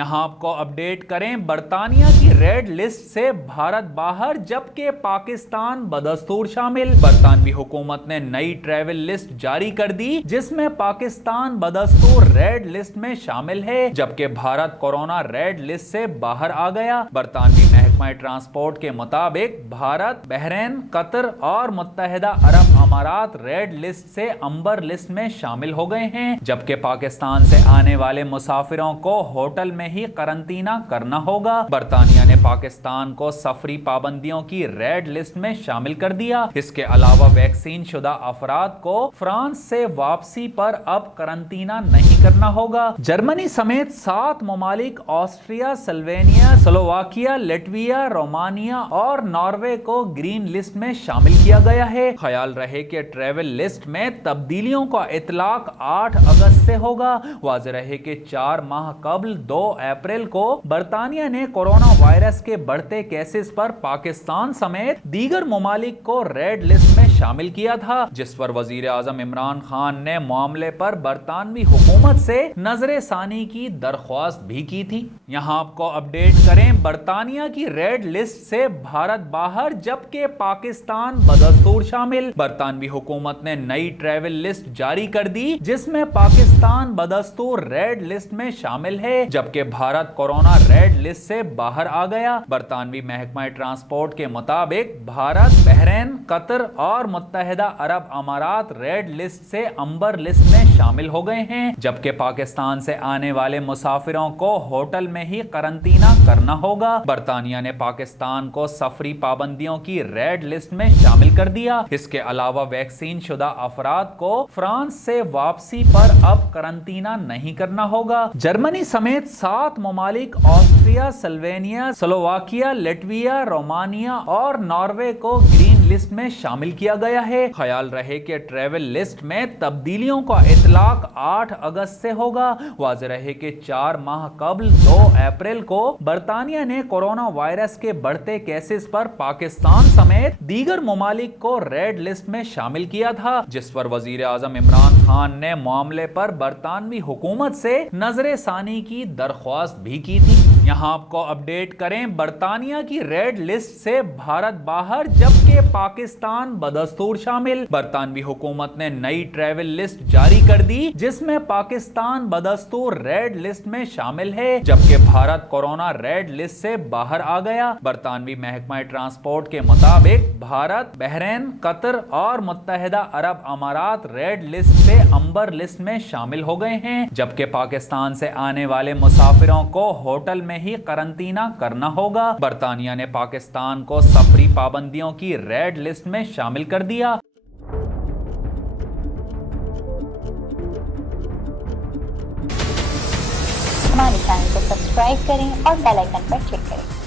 یہاں آپ کو اپڈیٹ کریں، برطانیہ کی ریڈ لسٹ سے بھارت باہر جبکہ پاکستان بدستور شامل۔ برطانوی حکومت نے نئی ٹریول لسٹ جاری کر دی جس میں پاکستان بدستور ریڈ لسٹ میں شامل ہے جبکہ بھارت کورونا ریڈ لسٹ سے باہر آ گیا۔ برطانوی محکمہ ٹرانسپورٹ کے مطابق بھارت، بحرین، قطر اور متحدہ عرب امارات ریڈ لسٹ سے امبر لسٹ میں شامل ہو گئے ہیں جبکہ پاکستان سے آنے والے مسافروں کو ہوٹل میں ہی قرنطینہ کرنا ہوگا۔ برطانیہ نے پاکستان کو سفری پابندیوں کی ریڈ لسٹ میں شامل کر دیا۔ اس کے علاوہ ویکسین شدہ افراد کو فرانس سے واپسی پر اب قرنطینہ نہیں کرنا ہوگا۔ جرمنی سمیت 7 ممالک Austria, Slovenia, Slovakia, Latvia, Romania اور ناروے کو گرین لسٹ میں شامل کیا گیا ہے۔ خیال رہے کہ ٹریول لسٹ میں تبدیلیوں کا اطلاق 8 اگست سے ہوگا۔ واضح رہے کہ 4 ماہ قبل 2 اپریل کو برطانیہ نے کورونا وائرس کے بڑھتے کیسز پر پاکستان سمیت دیگر ممالک کو ریڈ لسٹ میں شامل کیا تھا، جس پر وزیر اعظم عمران خان نے معاملے پر برطانوی حکومت سے نظر ثانی کی درخواست بھی کی تھی۔ یہاں آپ کو اپڈیٹ کریں، برطانیہ کی ریڈ لسٹ سے بھارت باہر جبکہ پاکستان بدستور شامل۔ برطانوی حکومت نے نئی ٹریول لسٹ جاری کر دی جس میں پاکستان بدستور ریڈ لسٹ میں شامل ہے جبکہ بھارت کورونا ریڈ لسٹ سے باہر آ گیا۔ برطانوی محکمہ ٹرانسپورٹ کے مطابق بھارت، بحرین، قطر اور متحدہ عرب امارات ریڈ لسٹ سے امبر لسٹ میں شامل ہو گئے ہیں جبکہ پاکستان سے آنے والے مسافروں کو ہوٹل میں ہی قرنطینہ کرنا ہوگا۔ برطانیہ نے پاکستان کو سفری پابندیوں کی ریڈ لسٹ میں شامل کر دیا۔ اس کے علاوہ ویکسین شدہ افراد کو فرانس سے واپسی پر اب قرنطینہ نہیں کرنا ہوگا۔ جرمنی سمیت 7 ممالک Austria, Slovenia, Slovakia, Latvia, Romania اور ناروے کو گرین لسٹ میں شامل کیا گیا ہے۔ خیال رہے کہ ٹریول لسٹ میں تبدیلیوں کا اطلاق 8 اگست سے ہوگا۔ واضح رہے کہ 4 ماہ قبل 2 اپریل کو برطانیہ نے کورونا وائرس کے بڑھتے کیسز پر پاکستان سمیت دیگر ممالک کو ریڈ لسٹ میں شامل کیا تھا، جس پر وزیر اعظم عمران خان نے معاملے پر برطانوی حکومت سے نظر ثانی کی درخواست بھی کی تھی۔ یہاں آپ کو اپڈیٹ کریں، برطانیہ کی ریڈ لسٹ سے بھارت باہر جبکہ پاکستان بدستور شامل۔ برطانوی حکومت نے نئی ٹریول لسٹ جاری کر دی جس میں پاکستان بدستور ریڈ لسٹ میں شامل ہے جبکہ بھارت کورونا ریڈ لسٹ سے باہر آ گیا۔ برطانوی محکمہ ٹرانسپورٹ کے مطابق بھارت، بحرین، قطر اور متحدہ عرب امارات ریڈ لسٹ سے امبر لسٹ میں شامل ہو گئے ہیں جبکہ پاکستان سے آنے والے مسافروں کو ہوٹل میں ہی قرنطینہ کرنا ہوگا۔ برطانیہ نے پاکستان کو سفری پابندیوں کی ریڈ لسٹ میں شامل کر دیا۔ ہمارے چینل کو سبسکرائب کریں اور بیل آئیکن پر کلک کریں۔